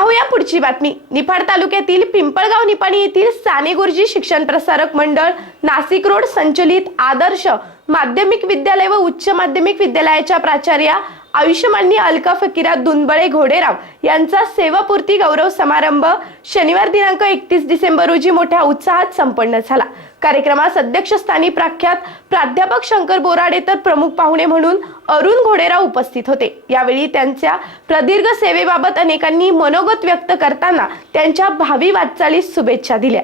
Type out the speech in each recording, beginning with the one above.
पाहूया पुढची बातमी. निफाड तालुक्यातील पिंपळगाव निपाणी येथील साने गुरुजी शिक्षण प्रसारक मंडळ नाशिक रोड संचलित आदर्श माध्यमिक विद्यालय व उच्च माध्यमिक विद्यालयाच्या प्राचार्या आयुष्यमान्य अलका फकीरा दुनबळे घोडेराव यांचा सेवापूर्ती गौरव समारंभ शनिवार दिनांक एकतीस डिसेंबर रोजी मोठ्या उत्साहात संपन्न झाला. कार्यक्रमास अध्यक्षस्थानी प्रख्यात प्राध्यापक शंकर बोराडे तर प्रमुख पाहुणे म्हणून अरुण घोडेराव उपस्थित होते. यावेळी त्यांच्या प्रदीर्घ सेवेबाबत अनेकांनी मनोगत व्यक्त करताना त्यांच्या भावी वाटचालीस शुभेच्छा दिल्या.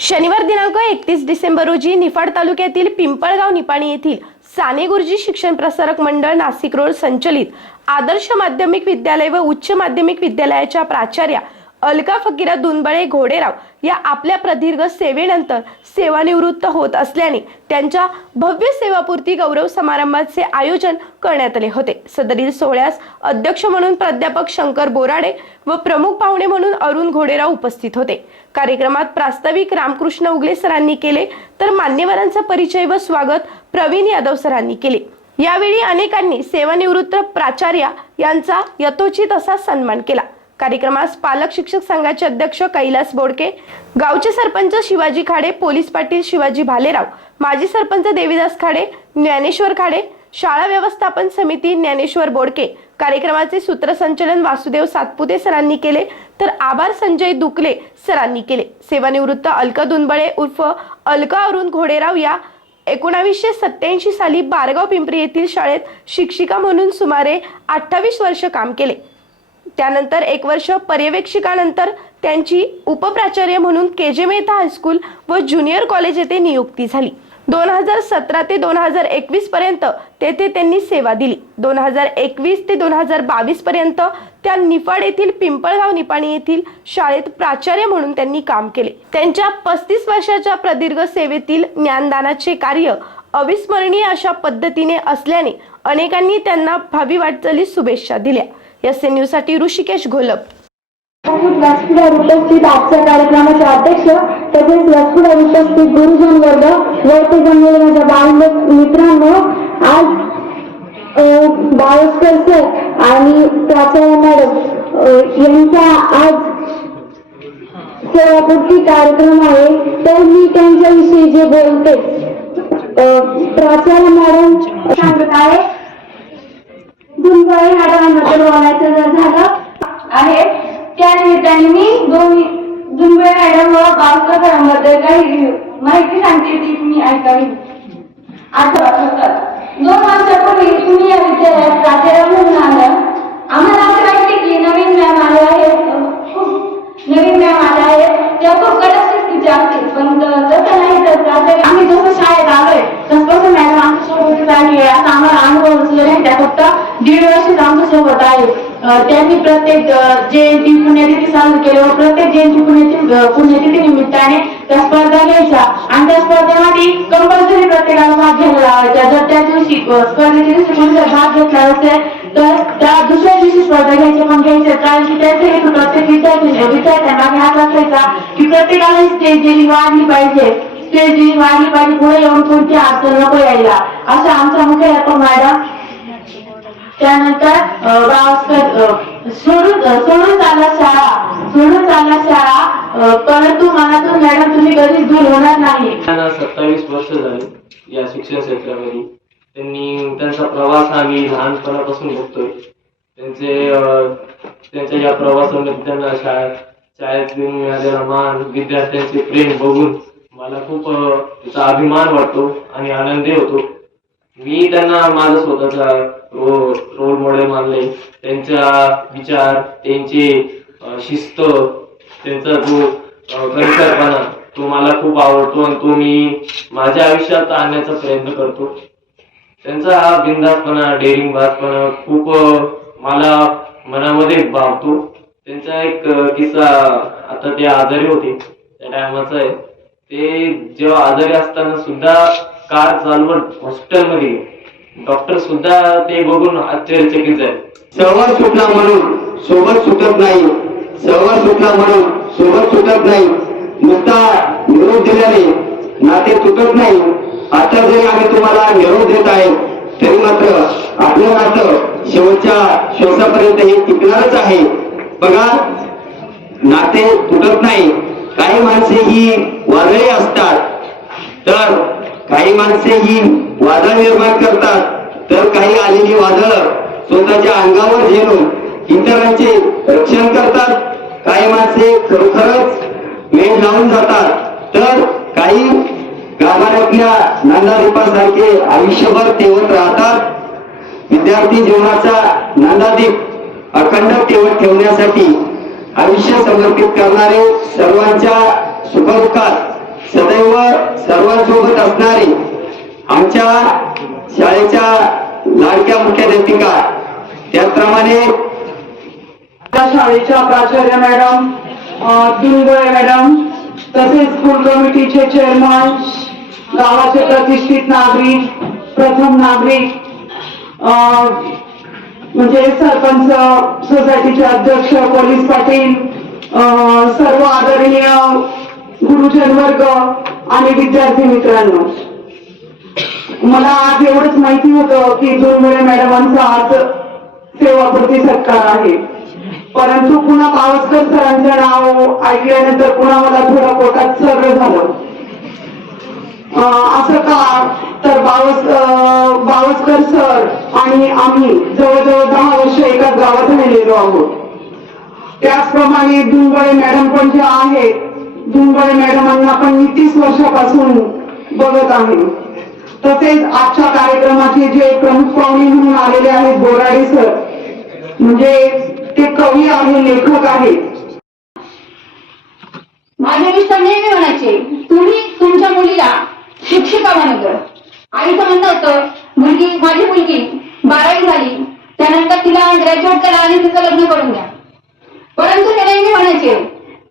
शनिवार दिनांक एकतीस डिसेंबर रोजी निफाड तालुक्यातील पिंपळगाव निपाणी येथील साने गुरुजी शिक्षण प्रसारक मंडळ नाशिक रोड संचलित आदर्श माध्यमिक विद्यालय व उच्च माध्यमिक विद्यालयाच्या प्राचार्या अलका फकीरा दुनबळे घोडेराव या आपल्या प्रदीर्घ सेवेनंतर सेवानिवृत्त होत असल्याने त्यांच्या भव्य सेवापूर्ती गौरव समारंभाचे आयोजन करण्यात आले होते. सदरील सोहळ्यास अध्यक्ष म्हणून प्राध्यापक शंकर बोराडे व प्रमुख पाहुणे म्हणून अरुण घोडेराव उपस्थित होते. कार्यक्रमात प्रास्ताविक रामकृष्ण उगले सरांनी केले तर मान्यवरांचा परिचय व स्वागत प्रवीण यादव सरांनी केले. यावेळी अनेकांनी सेवानिवृत्त प्राचार्य यांचा यथोचित असा सन्मान केला. कार्यक्रमास पालक शिक्षक संघाचे अध्यक्ष कैलास बोडके गावचे सरपंच शिवाजी खाडे पोलीस पाटील शिवाजी भालेराव माजी सरपंच देवीदास खाडे ज्ञानेश्वर खाडे शाळा व्यवस्थापन समिती ज्ञानेश्वर बोडके. कार्यक्रमाचे सूत्रसंचलन वासुदेव सातपुते सरांनी केले तर आभार संजय दुकले सरांनी केले. सेवानिवृत्त अलका दुनबळे उर्फ अलका अरुण घोडेराव या एकोणावीसशे सत्याऐंशी साली बारगाव पिंपरी येथील शाळेत शिक्षिका म्हणून सुमारे अठ्ठावीस वर्ष काम केले. त्यानंतर एक वर्ष पर्यवेक्षिकानंतर त्यांची उपप्राचार्य म्हणून K J Mehta high school व ज्युनियर कॉलेज येथे नियुक्ती झाली. दोन हजार सतरा ते दोन हजार एकवीस पर्यंत तेथे त्यांनी सेवा दिली. दोन हजार एकवीस ते दोन हजार बावीस पर्यंत त्या निफाड येथील पिंपळगाव निपाणी येथील शाळेत प्राचार्य म्हणून त्यांनी काम केले. त्यांच्या पस्तीस वर्षाच्या प्रदीर्घ सेवेतील ज्ञानदानाचे कार्य अविस्मरणीय अशा पद्धतीने असल्याने अनेकांनी त्यांना भावी वाटचाली शुभेच्छा दिल्या. एस एनसाठी ऋषिकेश घोलप. व्यासपीठावर उपस्थित आजच्या कार्यक्रमाचे अध्यक्ष तसेच व्यासपीठावर उपस्थित गुरुजन वर्ग वरती जमलेले म्हणजे माझ्या बाल मित्रांनो आज बाळस्कर सर आणि प्राचार्य मॅडम यांचा आज सेवापूर्ती कार्यक्रम आहे. तर मी त्यांच्याविषयी जे बोलते अ, प्राचार्य मॅडम सांगत आहे. दुर्बळ मॅडमांबद्दल बोलायचं जर झालं आहे. त्या निमित्ताने मी दोन दुंबळे मॅडम व बालकर सरांबद्दल काही माहिती सांगते ती तुम्ही ऐकावी. आठवत दोन वर्षापूर्वी तुम्ही या विद्यालयात प्राचार्य म्हणून आलं. आम्हाला असं वाटते की नवीन मॅम आलं आहेत खूप नवीन मॅम आल्या आहेत त्या खूप कडक शिस्तीच्या असतील पण त- तसं नाही तर प्राचार्य आम्ही जसं शाळेत आलोय तसं मॅडम आमच्यासोबत आहे असा आम्हाला अनुभव असलेला नाही त्या फक्त दीड वर्ष आमच्या आहे. त्यांनी प्रत्येक जयंती पुण्यतिथी साजरी केली व प्रत्येक जयंती पुण्यतिथी पुण्यतिथी निमित्ताने त्या स्पर्धा घ्यायच्या. आणि त्या स्पर्धेमध्ये कंपल्सरी प्रत्येकाला भाग घ्यायला लावायचा. जर त्या दिवशी स्पर्धेच्या दिवशी कोणी जर भाग घेतला असेल तर त्या दुसऱ्या दिवशी स्पर्धा घ्यायची पण घ्यायचे. कारण की त्याचे हेतू प्रत्येक विद्यार्थी विद्यार्थ्यांना ध्यान असायचा की प्रत्येकाला स्टेज दिली वाढली पाहिजे. स्टेज दिली वाढली पाहिजे. पुढे येऊन कोणती अडचण नको यायला. असं आमचा मुख्य मॅडम त्यानंतर गावस्कर सोडून सोडून चाला शाळा. सोडून चाला शाळा. परंतु मनातून मॅडम तुम्ही कधीच दूर होणार नाही. त्यांना सत्तावीस वर्ष झाली या शिक्षण क्षेत्रामध्ये. त्यांनी त्यांचा प्रवास आम्ही लहानपणापासून बघतोय. त्यांचे त्यांच्या या प्रवासामध्ये त्यांना शाळेत शाळेत मिळालेला मान विद्यार्थ्यांचे प्रेम बघून मला खूप त्याचा अभिमान वाटतो आणि आनंदी होतो. मी त्यांना माझा स्वतःचा रोल मॉडेल मानले. त्यांचा विचार त्यांचे शिस्त त्यांचा जो कणसरपणा तो मला खूप आवडतो आणि तो मी माझ्या आयुष्यात आणण्याचा प्रयत्न करतो. त्यांचा हा बिंदासपणा डेअरिंग भातपणा खूप मला मनामध्ये भावतो. त्यांचा एक किस्सा आता ते आजारी होते. त्या टायमाचा आहे. ते जेव्हा आजारी असताना सुद्धा कार चालवत हॉस्पिटलमध्ये डॉक्टर सुद्धा ते बघून आश्चर्यचकित झाले. सहवास सुटला म्हणून सोबत सुटत नाही. सहवास सुटला म्हणून सोबत सुटत नाही. नुसता निरोप दिल्याने नाते तुटत नाही. आता जरी आम्ही तुम्हाला निरोप देत आहे तरी मात्र आपलं नातं शेवटच्या श्वासापर्यंत हे टिकणारच आहे. बघा नाते तुटत नाही. काही माणसे ही वादळी असतात. तर काही माणसे ही वादळ निर्माण करतात तर काही आलेली वादळ स्वतःच्या अंगावर झेलून इतरांचे रक्षण करतात. काही माणसे खरोखरच मेळ लावून जातात. तर काही गाभाऱ्यातल्या नंदादीपासारखे आयुष्यभर तेवत राहतात. विद्यार्थी जीवनाचा नंदादीप अखंड तेवत ठेवण्यासाठी आयुष्य समर्पित करणारे सर्वांच्या सुखदुःखात सदैव सर्वांसोबत असणारी आमच्या शाळेच्या लाडक्या मुख्याध्यापिका त्याचप्रमाणे त्या शाळेच्या प्राचार्य मॅडम दुर्गळे मॅडम तसेच स्कूल कमिटीचे चेअरमन गावाचे प्रतिष्ठित नागरिक प्रथम नागरिक म्हणजे सरपंच सोसायटीचे अध्यक्ष पोलीस पाटील सर्व आदरणीय गुरुजन वर्ग आणि विद्यार्थी मित्रांनो. मला आज एवढंच माहिती होतं की दुर्मिळे मॅडमांचा आज सेवापूर्ती सत्कार आहे. परंतु पुन्हा पावसकर सरांचं नाव ऐकल्यानंतर पुन्हा मला थोडा पोटात सर्व झालं. असं का? तर बावस बावसकर सर आणि आम्ही जवळजवळ दहा वर्ष एकाच गावात राहिलेलो आहोत. त्याचप्रमाणे दुंगळे मॅडम पण ज्या आहेत दुंबळे मॅडमांना आपण मी तीस वर्षापासून बघत आहे. तसेच आजच्या कार्यक्रमाचे जे प्रमुख पाहुणे म्हणून आलेले आहेत बोराडे सर म्हणजे ते कवी आहे लेखक आहेत माझे मिस्टर नेहमी म्हणायचे तुम्ही तुमच्या मुलीला शिक्षिका बनवलं आईचं म्हणणं होतं मुलगी माझी मुलगी बारावी झाली त्यानंतर तिला ग्रॅज्युएट करा आणि तिचं लग्न करून द्या. परंतु ते नेहमी म्हणायचे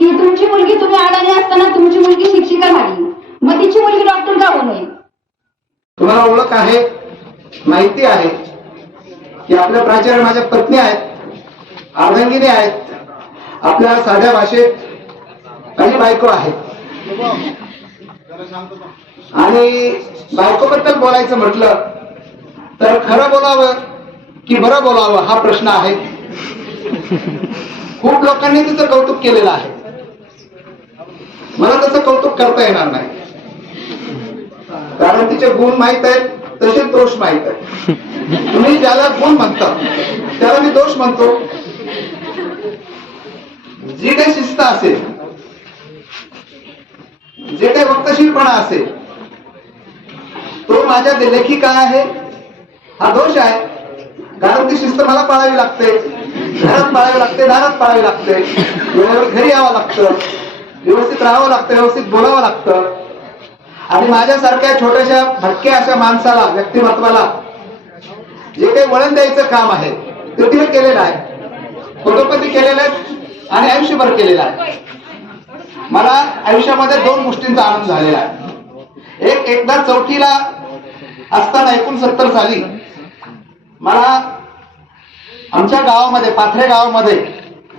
की तुमची मुलगी तुम्ही अडाणी असताना तुमची मुलगी शिक्षिका झाली मग तिची मुलगी डॉक्टर का बनवेल तुम्हाला ओळख आहे माहिती आहे की आपल्या प्राचार्य माझ्या पत्नी आहेत अर्धांगिनी आहेत आपल्या साध्या भाषेत आणि बायको आहे आणि बायकोबद्दल बोलायचं म्हटलं तर खरं बोलावं की बरं बोलावं हा प्रश्न आहे. खूप लोकांनी तिचं कौतुक केलेलं आहे. मला त्याचं कौतुक करता येणार नाही. तिचे गुण माहीत आहेत तसे दोष माहीत आहेत. तुम्ही ज्याला गुण म्हणता त्याला मी दोष म्हणतो. जी काही शिस्त असेल जे काही वक्तशीरपणा असेल तो माझ्या लेखी काय आहे? हा दोष आहे. कारण ती शिस्त मला पाळावी लागते. घरात पाळावी लागते दारात पाळावी लागते. वेळेवर घरी यावं लागतं. व्यवस्थित राहावं लागतं व्यवस्थित बोलावं लागतं. आणि माझ्यासारख्या छोट्याशा भटक्या अशा माणसाला व्यक्तिमत्वाला जे काही वळण द्यायचं काम आहे ते तिने केलेलं आहे. फोटोपती केलेलं आहे आणि आयुष्यभर केलेलं आहे. मला आयुष्यामध्ये दोन गोष्टींचा आनंद झालेला आहे. एक एकदा चौथीला असताना एकोणसत्तर साली मला आमच्या गावामध्ये पाथरे गावामध्ये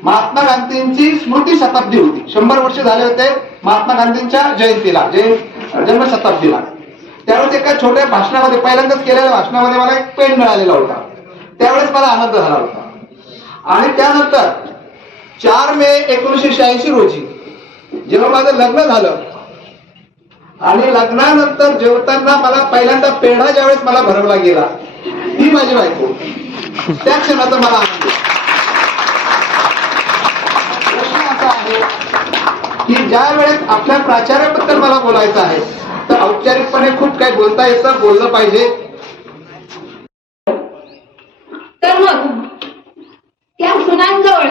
महात्मा गांधींची स्मृती शताब्दी होती. शंभर वर्ष झाले होते महात्मा गांधींच्या जयंतीला जयंती जन्म शताब्दीला त्यावेळेस एका छोट्या भाषणामध्ये पहिल्यांदाच केलेल्या भाषणामध्ये मला एक पेन मिळालेला होता. त्यावेळेस मला आनंद झाला होता. आणि त्यानंतर चार मे एकोणीसशे शहाऐंशी रोजी जेव्हा माझं लग्न झालं आणि लग्नानंतर जेवताना मला पहिल्यांदा पेढा ज्यावेळेस मला भरवला गेला ती माझी बायको. त्या क्षणाचा मला आनंद प्रश्न असा आहे की ज्या वेळेस आपल्या प्राचार्याबद्दल मला बोलायचं आहे तर औपचारिकपणे खूप काही बोलता येतं बोललं पाहिजे. तर मग त्या सुनांजवळ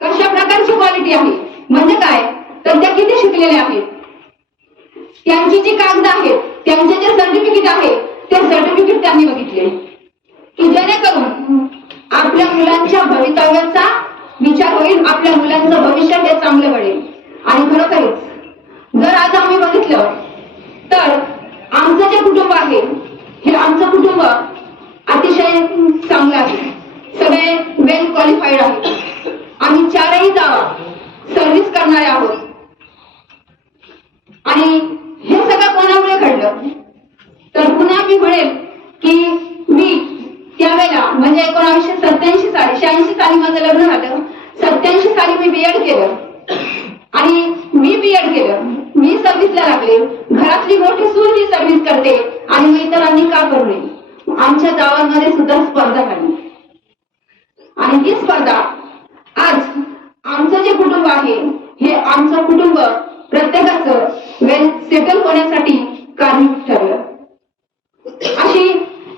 कशा प्रकारची क्वालिटी आहे? म्हणजे काय? तर त्या किती शिकलेल्या आहेत? त्यांची जी कागद आहेत त्यांचे जे सर्टिफिकेट आहे ते सर्टिफिकेट त्यांनी बघितले. की जेणेकरून आपल्या मुलांच्या भवितव्याचा विचार होईल आपल्या मुलांचं भविष्य हे चांगलं घडेल. आणि खरोखरीच जर आज आम्ही बघितलं तर आमचं जे कुटुंब आहे हे आमचं कुटुंब अतिशय चांगलं आहे सगळे वेल क्वालिफाईड आहेत आम्ही चारही जावा सर्व्हिस करणारे आहोत आणि हे सगळं कोणामुळे घडलं तर पुन्हा मी म्हणेल की मी त्यावेळेला म्हणजे एकोणावीसशे सत्याऐंशी साली शहाऐंशी साली साली माझं लग्न झालं सत्याऐंशी साली मी बीएड केलं आणि मी बीएड केलं मी सर्व्हिसला लागले. घरातली मोठी सून ही सर्व्हिस करते आणि मग इतरांनी का करू नये आमच्या गावांमध्ये सुद्धा स्पर्धा झाली. आणि ही स्पर्धा आज आमचं जे कुटुंब आहे हे आमचं कुटुंब प्रत्येकाचं वेल सेटल होण्यासाठी कारणीभूत ठरलं. अशी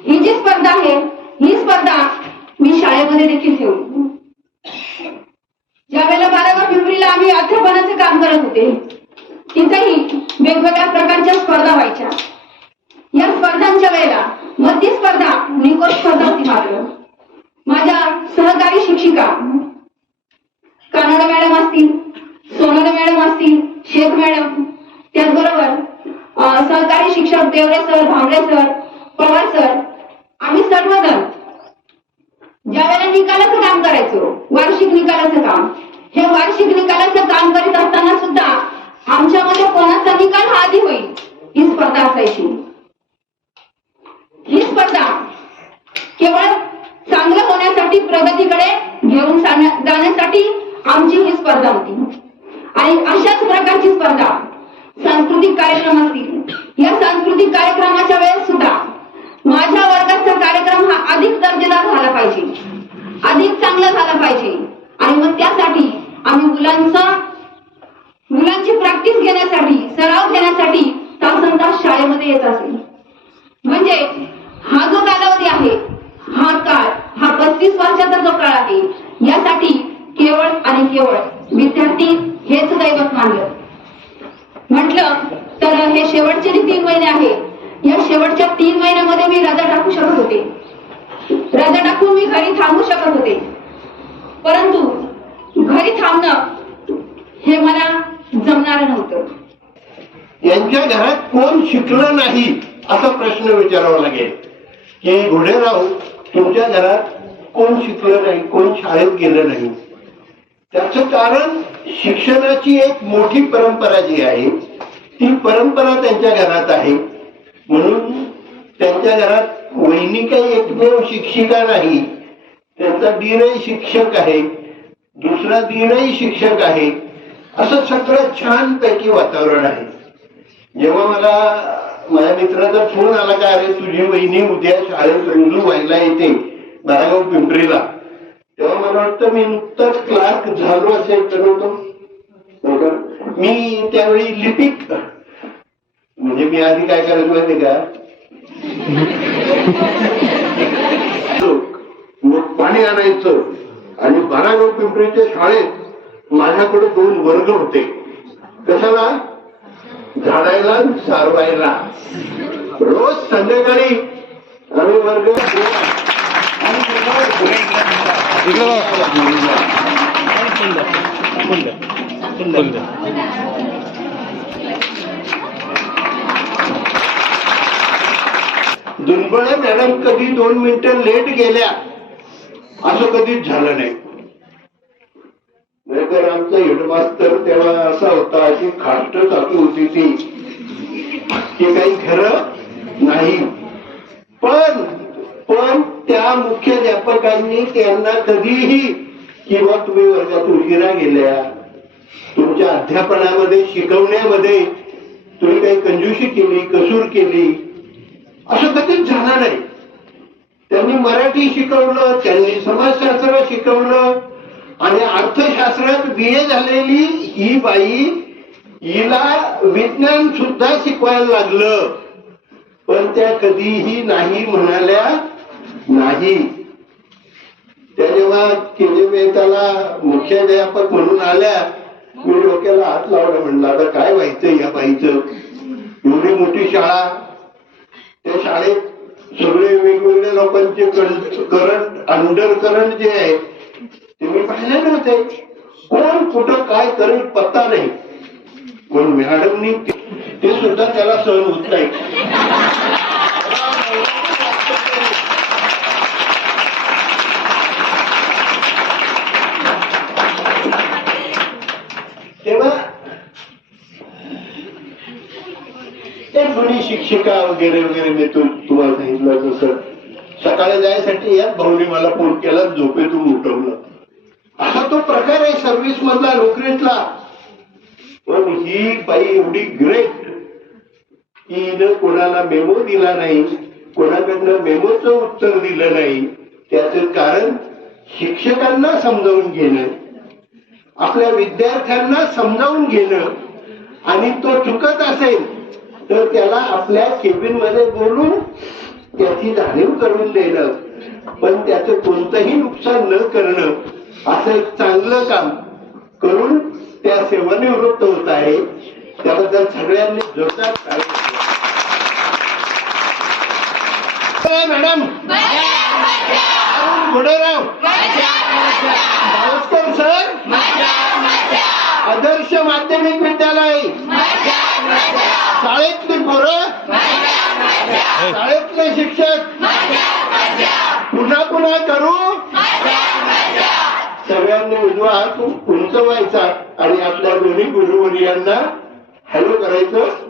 ही जी स्पर्धा आहे ही स्पर्धा मी शाळेमध्ये देखील ठेवली ज्या वेळेला बारा फेब्रुवारीला आम्ही अध्यापनाचे काम करत होते तिथेही वेगवेगळ्या प्रकारच्या स्पर्धा व्हायच्या. या स्पर्धांच्या वेळेला मध्य स्पर्धा निकोट स्पर्धा होती मात्र. माझ्या सहकारी शिक्षिका कानोडा मॅडम असतील सोनले मॅडम असतील शेख मॅडम त्याचबरोबर सहकारी शिक्षक Devare sir Bhavre sir Pawar sir आम्ही सर्वजण ज्या वेळेला निकालाचं काम करायचो वार्षिक निकालाचं काम हे वार्षिक निकालाचं काम करीत असताना सुद्धा आमच्या कोणाचा निकाल हा आधी होईल ही स्पर्धा ही स्पर्धा केवळ चांगलं होण्यासाठी प्रगतीकडे घेऊन जाण्या- जाण्यासाठी आमची ही स्पर्धा होती. आणि अशाच प्रकारची स्पर्धा सांस्कृतिक कार्यक्रम असतील या सांस्कृतिक कार्यक्रमाच्या वेळेस सुद्धा माझ्या वर्गाचा कार्यक्रम हा अधिक दर्जेदार झाला पाहिजे. अधिक चांगला झाला पाहिजे. आणि मग त्यासाठी आम्ही मुलांचा मुलांची प्रॅक्टिस घेण्यासाठी सराव घेण्यासाठी तासन तास शाळेमध्ये येत असेल म्हणजे हा जो कालावधी आहे हा काळ हा पस्तीस वर्षाचा जो काळ आहे यासाठी केवळ आणि केवळ विद्यार्थी हेच दैवत मानलं म्हटलं तर हे शेवटचे जे तीन महिने आहे या शेवटच्या तीन महिन्यामध्ये मी रजा टाकू शकत होते. रजा टाकून मी घरी थांबू शकत होते. परंतु घरी थांबणं हे मला जमणार नव्हतं. यांच्या घरात कोण शिकलं नाही असा प्रश्न विचारावा लागेल. की घोडेराव तुमच्या घरात कोण शिकलं नाही कोण शाळेत गेलं नाही. त्याच कारण शिक्षणाची एक मोठी परंपरा जी आहे ती परंपरा त्यांच्या घरात आहे. म्हणून त्यांच्या घरात वहिनी काही एकमेव शिक्षिका नाही. त्यांचा दिनही शिक्षक आहे. दुसरा दिनही शिक्षक आहे. असं सगळं छान पैकी वातावरण आहे. जेव्हा मला माझ्या मित्राचा फोन आला का अरे तुझी वहिनी उद्या शाळेत रुजू व्हायला येते बारागाव पिंपरीला. तेव्हा मला वाटतं मी नुकताच क्लार्क झालो असेल तर होतो मी त्यावेळी लिपिक म्हणजे मी आधी काय करायचं माहिती का मग पाणी आणायचं आणि बारागाव पिंपरीच्या शाळेत माझ्याकडे दोन वर्ग होते. कशाला? झाडायला सारवायला. रोज संध्याकाळी आम्ही वर्ग आणि दुर्बळे मॅडम कधी दोन मिनिटं लेट गेल्या असं कधीच झालं नाही. नाहीतर आमचा हेडमास्तर तेव्हा असा होता की खाष्ट चालू होती ती की काही खरं नाही. पण पण त्या मुख्याध्यापकांनी त्यांना कधीही किंवा तुम्ही वर्गात उशिरा गेल्या तुमच्या अध्यापनामध्ये शिकवण्यामध्ये तुम्ही काही कंजूशी केली कसूर केली असं कधीच झालं नाही त्यांनी मराठी शिकवलं त्यांनी समाजशास्त्र शिकवलं आणि अर्थशास्त्रात बी ए झालेली ही बाई हिला विज्ञान सुद्धा शिकवायला लागलं. पण त्या कधीही नाही म्हणाल्या नाही. त्या जेव्हा केजे मेहताला मुख्याध्यापक म्हणून आल्या मी डोक्याला हात लावला म्हणलं आता काय व्हायचं या बाईचं? एवढी मोठी शाळा त्या शाळेत सगळे वेगवेगळ्या लोकांचे करंट अंडर करंट जे आहे ते मी पाहिले नव्हते कोण कुठं काय करेल पत्ता नाही. पण मॅडमनी ते- ते सुद्धा त्याला सहन होत नाही तेव्हा त्या जुनी शिक्षिका वगैरे वगैरे मी तू तुम्हाला सांगितलं जसं सकाळी जायसाठी या भाऊने मला फोन केला झोपेतून उठवलं. असा तो प्रकार आहे सर्व्हिस मधला नोकरीतला पण ही बाई एवढी ग्रेट तिनं कोणाला मेमो दिला नाही कोणाकडनं मेमोचं उत्तर दिलं नाही. त्याचं कारण शिक्षकांना समजावून घेणं आपल्या विद्यार्थ्यांना समजावून घेणं. आणि तो चुकत असेल तर त्याला आपल्या केबिनमध्ये बोलून त्याची जाणीव करून देणं. पण त्याचं कोणतंही नुकसान न करणं असं एक चांगलं काम करून त्या सेवानिवृत्त होत आहे. त्याबद्दल सगळ्यांनी जोरदार. मॅडम! अरुण घोडेराव गावस्कर सर! आदर्श माध्यमिक विद्यालय! शाळेतली पोरं? शाळेतले शिक्षक? पुन्हा पुन्हा करू? सगळ्यांनी उजवा हात उंचवायचा आणि आपल्या दोन्ही गुरुवर्यांना हॅलो करायचं.